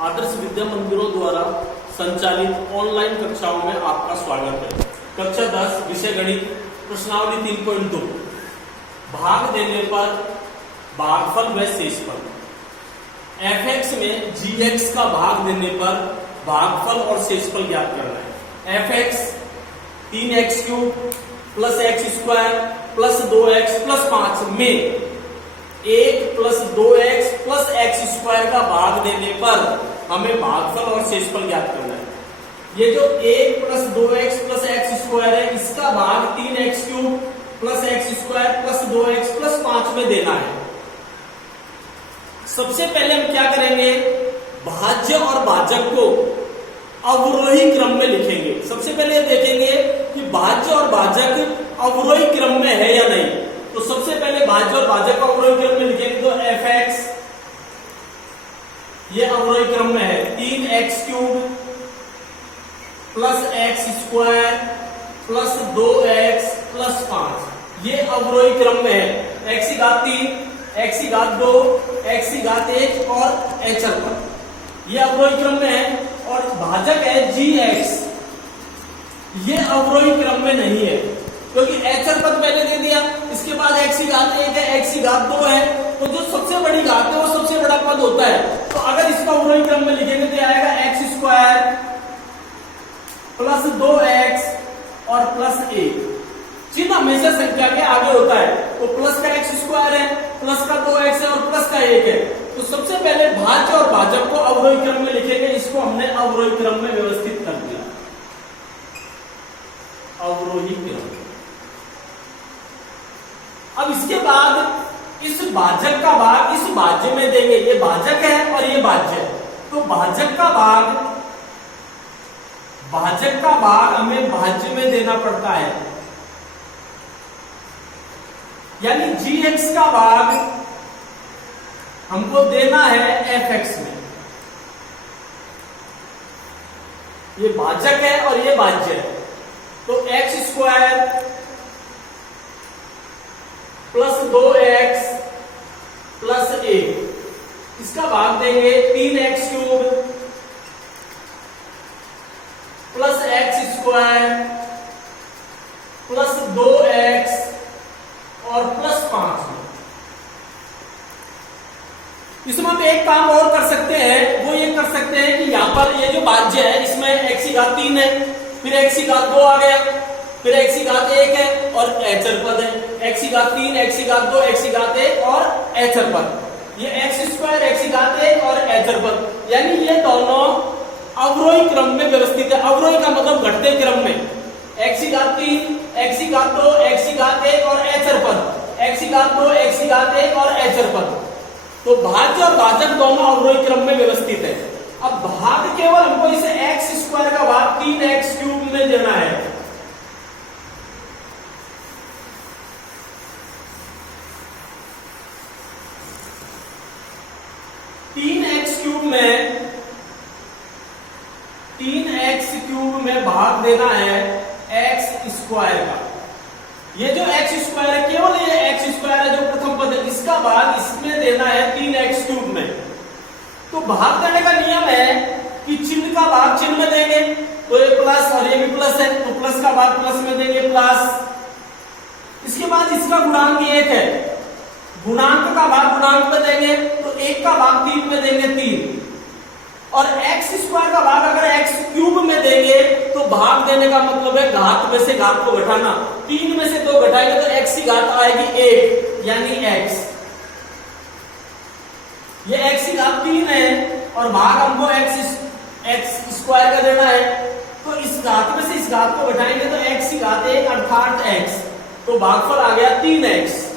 आदर्श विद्या मंदिरों द्वारा संचालित ऑनलाइन कक्षाओं में आपका स्वागत है। कक्षा 10 विषय गणित प्रश्नावली 3.2 भाग देने पर भागफल व शेषफल। fx में gx का भाग देने पर भागफल और शेषफल ज्ञात करना है। fx 3x³ plus x² plus 2x plus 5 में 1 प्लस 2x प्लस x² का भाग देने पर हमें भागफल और शेषफल ज्ञात करना है। ये जो 1 प्लस 2x प्लस x² है, इसका भाग 3x³ plus x² plus 2x plus 5 में देना है। सबसे पहले हम क्या करेंगे, भाज्य और भाजक को अवरोही क्रम में लिखेंगे। सबसे पहले देखेंगे कि भाज्य और भाजक अवरोही क्रम में है या नहीं। तो सबसे पहले भाज्य और भाजक को अवरोही क्रम में लिखेंगे तो fx ये अवरोही क्रम में है 3x³ plus x² plus 2x plus 5, ये अवरोही क्रम में है। x की घात 3, x की घात 2, x की घात 1 और h पर, ये अवरोही क्रम में है। और भाजक है gx, ये अवरोही क्रम में नहीं है क्योंकि h पद पहले दे दिया, इसके बाद x की घात 1 है, x की घात 2 है, तो जो सबसे बड़ी घात है वो सबसे बड़ा पद होता है। तो अगर इसका अवरोही क्रम में लिखेंगे तो आएगा x² प्लस 2x और प्लस 1। चिन्ह हमेशा संख्या के आगे होता है, तो प्लस का x² है, प्लस का 2x है और प्लस का 1 है। तो सबसे पहले भाज्य और भाजक को अवरोही क्रम में लिखेंगे। इसको हमने अवरोही क्रम में व्यवस्थित कर दिया, अवरोही क्रम। अब इसके बाद इस भाजक का भाग इस भाज्य में देंगे। ये भाजक है और ये भाज्य है, तो भाजक का भाग हमें भाज्य में देना पड़ता है, यानी gx का भाग हमको देना है fx में। ये भाजक है और ये भाज्य है, तो x² प्लस 2x प्लस 1, इसका भाग देंगे 3x³ plus x² plus 2x और प्लस 5 में। इसमें हम एक काम और कर सकते हैं, वो ये कर सकते हैं कि यहां पर ये जो भाज्य है इसमें x की घात 3 है, फिर x की घात 2 आ गया, फिर x की घात 1 है और h पद है। x की घात 3, x की घात 2, x की घात 1 और h पद, ये x² x की घात 1 और h पद, यानी ये दोनों अवरोही क्रम में व्यवस्थित है। अवरोही का मतलब घटते क्रम में, x की घात 3, x की घात 2, x की घात 1 और h पद, x की घात 2, x की घात 1 और h पद। तो भाज्य और भाजक दोनों अवरोही क्रम में व्यवस्थित है। अब भाग केवल हमको इसे x² का भाग 3x³ में देना है। तीन x³ में भाग देना है x² का। ये जो x² है, केवल ये x² है जो प्रथम पद है, इसका भाग इसमें देना है 3x³ में। तो भाग देने का नियम है कि चिन्ह का भाग चिन्ह में देंगे, तो ये प्लस और ये भी प्लस है, तो प्लस का भाग प्लस में देंगे प्लस। इसके बाद इसका गुणांक 1 है, गुणांक का भाग गुणांक में देंगे, तो 1 का भाग 3 में देंगे 3। और x² का भाग अगर x³ में देंगे तो भाग देने का मतलब है घात में से घात को घटाना। 3 में से 2 घटाएंगे तो x की घात आएगी 1, यानी x। ये x की घात 3 है और भाग हमको x² का देना है, तो इस घात में से इस घात को घटाएंगे तो x की घात 1 अर्थात x, तो भागफल आ गया 3x।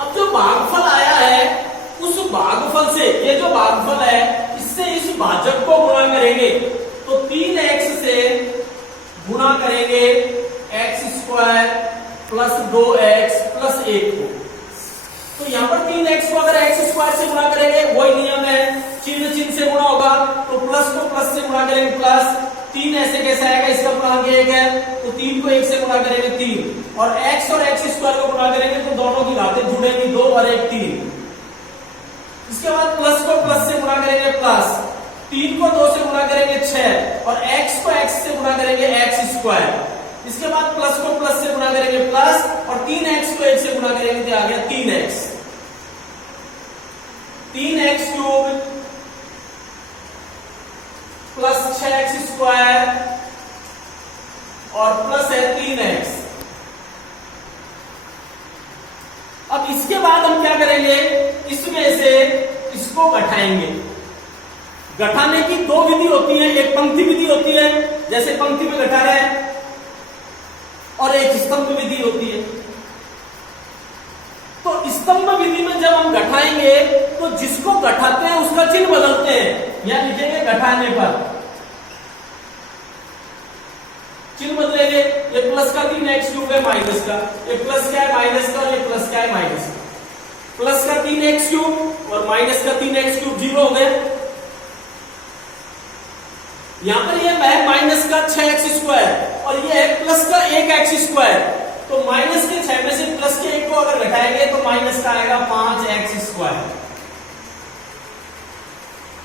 अब जो भागफल आया है उस भागफल से, ये जो भागफल है इससे इस भाजक को गुणा करेंगे, तो 3x से गुणा करेंगे x² प्लस 2x प्लस 1 को। तो यहां पर 3x को अगर x² से गुणा करेंगे, वही नियम है, चिन्ह चिन्ह से गुणा होगा, तो प्लस को प्लस से गुणा करेंगे प्लस, 3 ऐसे कैसे आएगा, इसका गुणांक 1 है तो 3 को 1 से गुणा करेंगे 3, और x और x² को गुणा करेंगे तो दोनों की घातें जुड़ेंगी 2 और 1 3। इसके बाद प्लस को प्लस से गुणा करेंगे प्लस, 3 को 2 से गुणा करेंगे 6 और x को x से गुणा करेंगे x स्क्वायर। इसके बाद प्लस को प्लस से गुणा करेंगे प्लस और 3x को 1 से गुणा करेंगे तो आ गया 3x। 3x cube plus 6x square और प्लस है 3x। अब इसके बाद हम क्या करेंगे, इसमें से इसको घटाएंगे। घटाने की दो विधि होती है, एक पंक्ति विधि होती है जैसे पंक्ति में घटा रहे हैं, और एक स्तंभ विधि होती है। तो स्तंभ विधि में जब हम घटाएंगे तो जिसको घटाते हैं उसका चिन्ह बदलते हैं, यहां लिखेंगे घटाने पर चिन्ह बदलेंगे। ये प्लस का 3x क्यूब है माइनस का, ये प्लस क्या है माइनस का, और ये प्लस क्या है माइनस का। प्लस का 3x क्यूब और माइनस का 3x क्यूब 0 हो गए। यहां पर ये है माइनस का 6x स्क्वायर और ये है प्लस का 1x स्क्वायर। तो माइनस के 6 में से प्लस के 1 को अगर घटाएंगे तो माइनस का आएगा 5x स्क्वायर।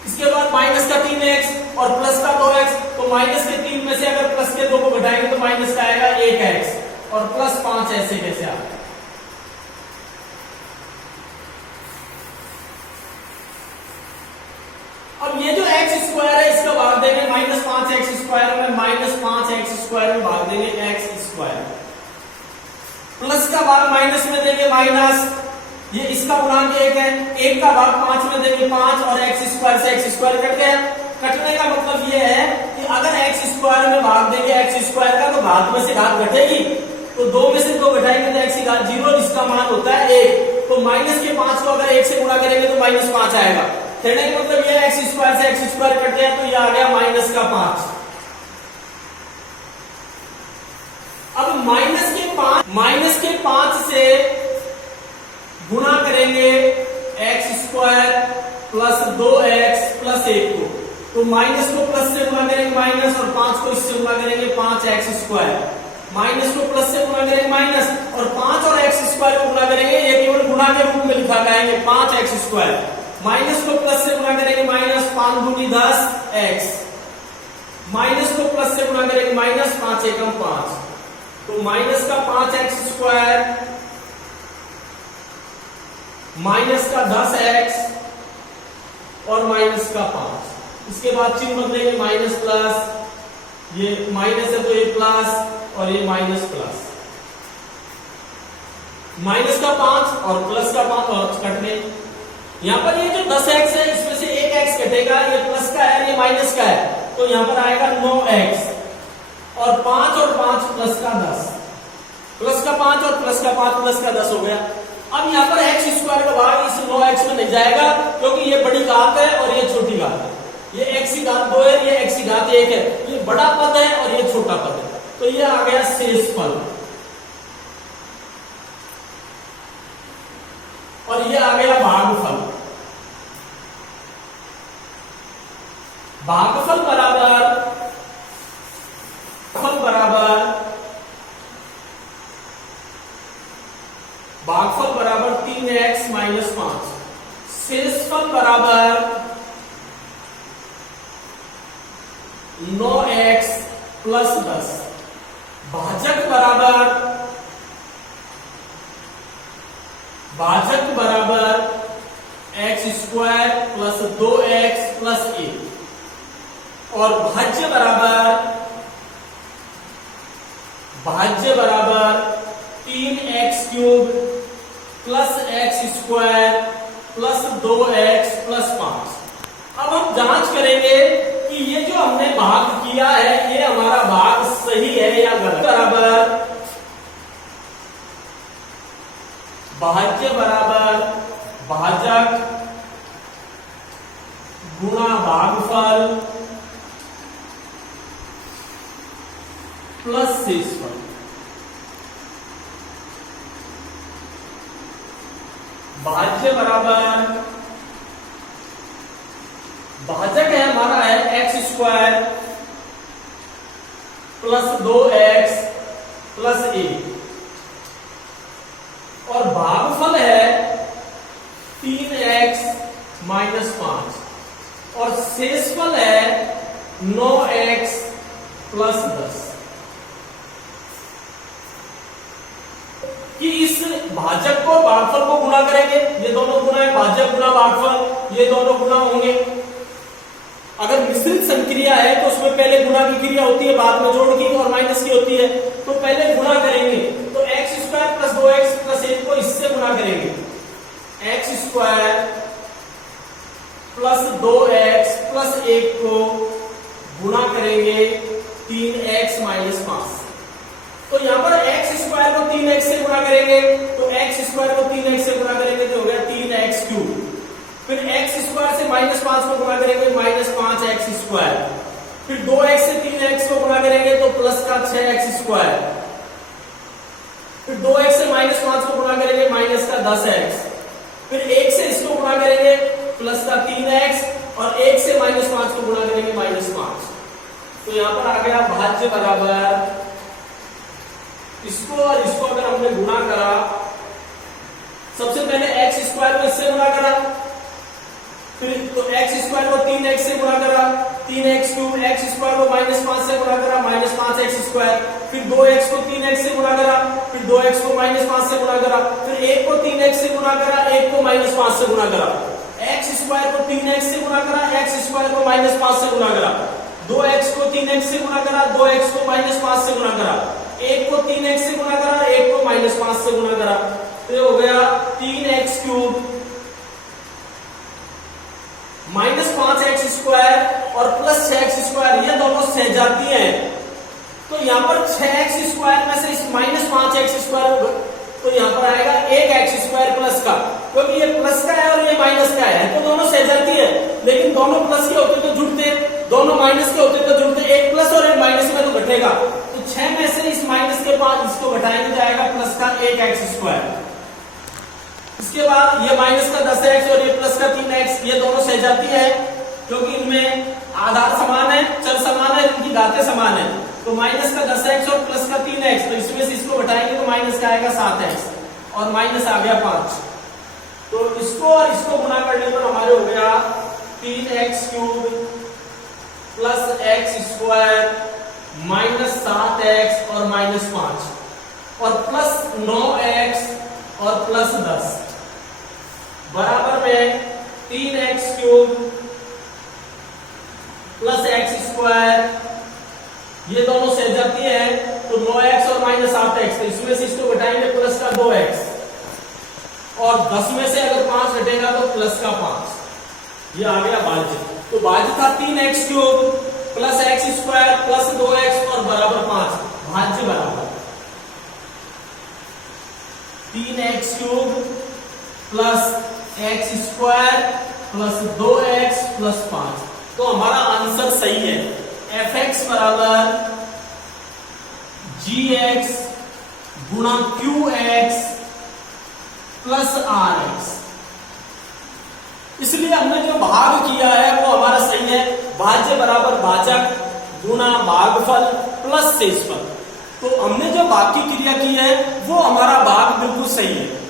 इसके बाद माइनस का 3x और प्लस का 2x, तो माइनस के 3 में से अगर प्लस के 2 को घटाएंगे तो माइनस का आएगा 1x और प्लस 5 ऐसे कैसे आएगा। अब ये जो x स्क्वायर है इसका भाग देंगे माइनस 5x स्क्वायर में, माइनस 5x स्क्वायर में भाग देंगे x स्क्वायर। प्लस का भाग माइनस में देंगे माइनस, ये इसका गुणांक 1 है, 1 का भाग 5 में देंगे 5 और x स्क्वायर से x स्क्वायर कट गया। कटने का मतलब ये है कि अगर x स्क्वायर में भाग देंगे x स्क्वायर का तो घात में से घात घटेगी, तो 2 में से 2 घटाएंगे तो x की घात 0 जिसका मान होता है 1। तो माइनस के 5 को अगर 1 से गुणा करेंगे तो माइनस 5 आएगा। कहने का मतलब ये x स्क्वायर से x स्क्वायर कट गया तो ये आ गया माइनस का 5। अब माइनस के 5 से गुणा करेंगे x square plus 2x plus 1 को, तो माइनस को प्लस से गुणा करेंगे माइनस और 5 को इससे गुणा करेंगे 5x स्क्वायर। माइनस को प्लस से गुणा करेंगे माइनस और 5 और x स्क्वायर को गुणा करेंगे, ये केवल गुणा के रूप में लिखा जाएंगे 5x स्क्वायर। माइनस को प्लस से गुणा करेंगे माइनस, 5 दूनी 10x। माइनस को प्लस से गुणा करेंगे माइनस, 5 एकम 5, तो माइनस का 5x स्क्वायर माइनस का 10x और माइनस का 5। इसके बाद चिन्ह बदलेंगे माइनस प्लस, ये माइनस है तो ये प्लस और ये माइनस प्लस। माइनस का 5 और प्लस का 5 और कटने। यहां पर ये जो 10x है इसमें से 1x कटेगा, ये प्लस का है ये माइनस का है, तो यहां पर आएगा 9x और 5 और 5 प्लस का 10, प्लस का 5 और प्लस का 5 प्लस का 10 हो गया। अब यहां पर x स्क्वायर का भाग इस 9x में नहीं जाएगा क्योंकि ये बड़ी घात है और ये छोटी घात है। ये x की घात 2 है, ये x की घात 1 है, ये बड़ा पद है और ये छोटा पद है, तो ये आ गया शेषफल और ये आ गया भागफल। भागफल बराबर 3x माइनस 5। शेषफल बराबर 9x प्लस 10। भाजक बराबर x square plus 2x plus 1 और भाज्य बराबर 3x cube plus x square plus 2x plus 5। अब हम जांच करेंगे कि ये जो हमने भाग किया है ये हमारा भाग सही है या गलत। बराबर भाज्य बराबर भाजक गुणा भागफल प्लस शेषफल। भाज्य बराबर भाजक है हमारा है x square plus 2x plus 1 और भागफल है 3x माइनस 5 और शेषफल है 9x प्लस 10 कि इस भाजक को भागफल को गुणा करेंगे। ये दोनों गुणा है, भाजक गुणा भागफल, ये दोनों गुणा होंगे। अगर मिश्रित संक्रिया है तो उसमें पहले गुणा की क्रिया होती है, बाद में जोड़ की और माइनस की होती है। तो पहले गुणा करेंगे तो x square plus 2x plus 1 को इससे गुणा करेंगे। X square plus 2x plus 1 को गुणा करेंगे 3x माइनस 5। तो यहां पर एक्स स्क्वायर को 3x से गुणा करेंगे तो एक्स स्क्वायर को 3x से गुणा करेंगे तो हो गया 3x क्यूब। फिर एक्स स्क्वायर से माइनस 5 को गुणा करेंगे माइनस 5x स्क्वायर। फिर 2x से 3x को गुणा करेंगे तो प्लस का 6x स्क्वायर। फिर 2x से माइनस 5 को गुणा करेंगे माइनस का 10x। फिर 1 से इसको गुणा करेंगे प्लस का 3x और 1 से माइनस 5 को गुणा करेंगे माइनस 5। तो यहां पर आ गया भाज्य बराबर, इसको और इसको अगर हमने गुणा करा, सबसे पहले एक्स स्क्वायर को इससे गुणा करा, फिर तो एक्स स्क्वायर को 3x से गुणा करा 3x क्यूब, एक्स स्क्वायर को माइनस 5 से गुणा करा माइनस 5x स्क्वायर, फिर 2x को 3x से गुणा करा, फिर 2x को माइनस 5 से गुणा करा, फिर 1 को 3x से गुणा करा, 1 को माइनस 5 से गुणा करा, एक्स स्क्वायर को 3x से गुणा करा, एक्स स्क्वायर को माइनस 5 से गुणा करा, 2x को 3x से गुणा करा, 2x को माइनस 5 से गुणा करा, 1 को 3x से गुणा करा, 1 को माइनस 5 से गुणा करा। तो ये हो गया 3x cube minus 5x square और प्लस 6x स्क्वायर, ये दोनों सहजाती हैं। तो यहाँ पर 6x स्क्वायर में से इस माइनस 5x स्क्वायर, तो यहाँ पर आएगा 1x स्क्वायर प्लस का, क्योंकि ये प्लस का है और ये माइनस का है तो दोनों सहजाती है। लेकिन दोनों प्लस के होते तो जुड़ते, दोनों माइनस के होते तो जुड़ते, एक प्लस और एक माइनस में तो घटेगा। तो 6 में से इस माइनस के बाद इसको घटाएंगे तो आएगा प्लस का 1x स्क्वायर। इसके बाद ये माइनस का 10x और ये प्लस का 3x, ये दोनों सहजाती है क्योंकि इनमें आधार समान है, चर समान है, इनकी घातें समान है। तो माइनस का 10x और प्लस का 3x, तो इसमें से इसको घटाएंगे तो माइनस का आएगा 7x और माइनस आ गया 5। तो इसको और इसको गुणा करने पर हमारे हो गया 3x cube plus x square minus 7x और माइनस 5 और प्लस 9x और प्लस 10 बराबर में 3x cube plus x square, ये दोनों सहजाती है तो 9x और माइनस 8x, तो इसमें से इसको घटाएंगे प्लस का 2x और 10 में से अगर 5 घटेगा तो प्लस का 5। ये आ गया भाज्य। तो भाज्य था 3x cube plus x square plus 2x और बराबर 5। भाज्य बराबर 3x cube plus x square plus 2x plus 5। तो हमारा आंसर सही है। fx बराबर gx गुणा qx प्लस rx। इसलिए हमने जो भाग किया है वो हमारा सही है। भाज्य बराबर भाजक गुणा भागफल प्लस शेषफल। तो हमने जो भाग की क्रिया की है वो हमारा भाग बिल्कुल सही है।